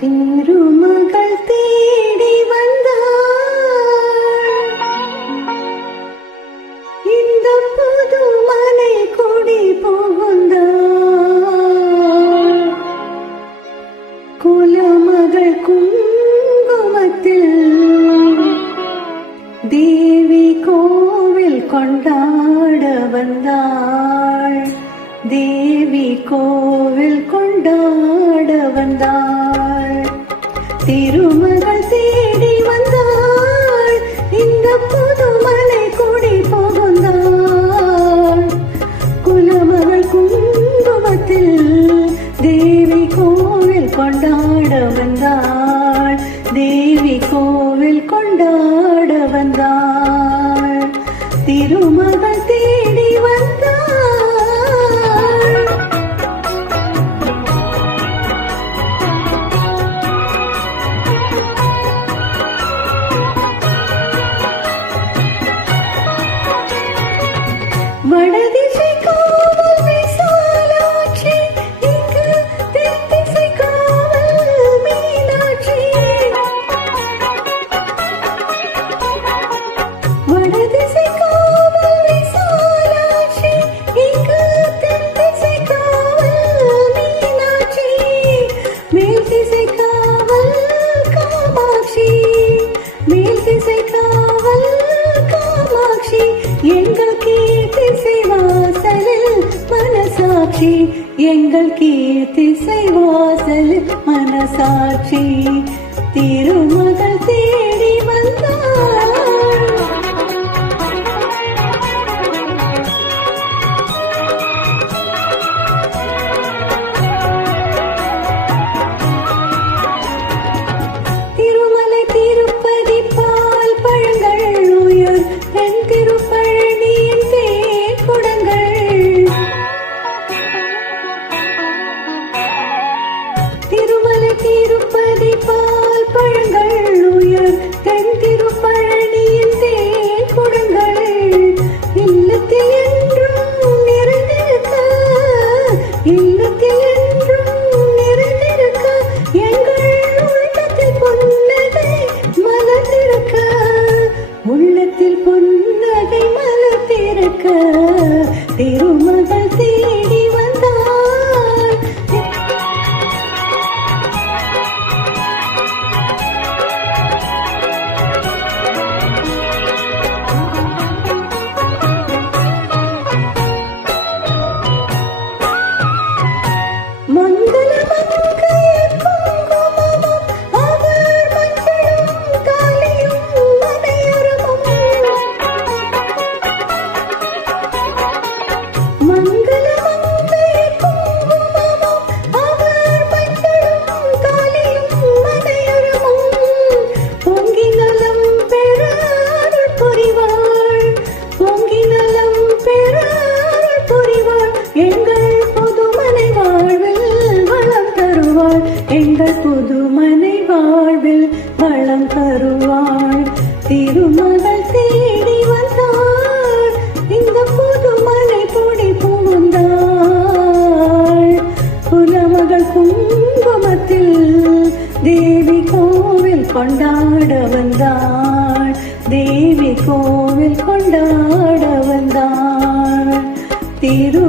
திருமகள் தேடி வந்தாள் இந்த புது மலை கொடி புகுந்தாள் குலமகள் குங்குமத்தில் தேவி கோவில் கொண்டாட வந்தாள் தேவி கோவில் கொண்டாட வந்தாள் திருமகள் தேடி வந்தாள் இந்த புது மலை கொடி புகுந்தாள் குலமகள் குங்குமத்தில் தேவி கோவில் கொண்டாட வந்தாள் தேவி கோவில் கொண்டாட வந்தாள் திருமகள் தேடி வந்தாள் வடதிசை காவல் விசாலாட்சி இங்கு தென்திசை காவல் மீனாட்சி வடதிசை காவல் விசாலாட்சி இங்கு தென்திசை காவல் மீனாட்சி மேல்திசை காவல் காமாட்சி மேல்திசை காவல் காமாட்சி எங்கள் கீர்த்திசை வாசலில் மனசாட்சி எங்கள் கீர்த்திசை வாசலில் மனசாட்சி திருமகள் தேடி வந்தாள் திருமலை திருப்பதி பால் பழங்கள் உயர் தென் திருப்பழனியின் தேன் குடங்கள் திருமலை திருப்பதி பால் பழங்கள் உயர் தென் திருப்பழனியின் தேன் குடங்கள் இல்லத்தில் என்றும் நிறைந்திருக்க இல்லத்தில் என்றும் நிறைந்திருக்க எங்கள் உள்ளத்தில் புன்னகை மலர்ந்திருக்க உள்ளத்தில் புன்னகை மலர்ந்திருக்க திருமகள் தேடி வந்தாள் மங்கள மங்கையர் குங்குமமும் அவர் மஞ்சளும் தாலியும் மனையறமும் மங்கள மங்கையர் குங்குமமும் அவர் மஞ்சளும் தாலியும் மனையறமும் பொங்கி நலம் பெற அருள் புரிவாள் பொங்கி நலம் பெற அருள் புரிவாள் எங்கள் புதுமனை வாழ்வில் வளம் தருவாள் எங்கள் புதுமனை வாழ்வில் வளம் தருவாள் திருமகள் தேடி வந்தாள் இந்த புதுமனை கொடி புகுந்தாள் குலமகள் குங்குமத்தில் தேவி கோவில் கொண்டாட வந்தாள் தேவி கோவில் கொண்டாட வந்தாள் திரு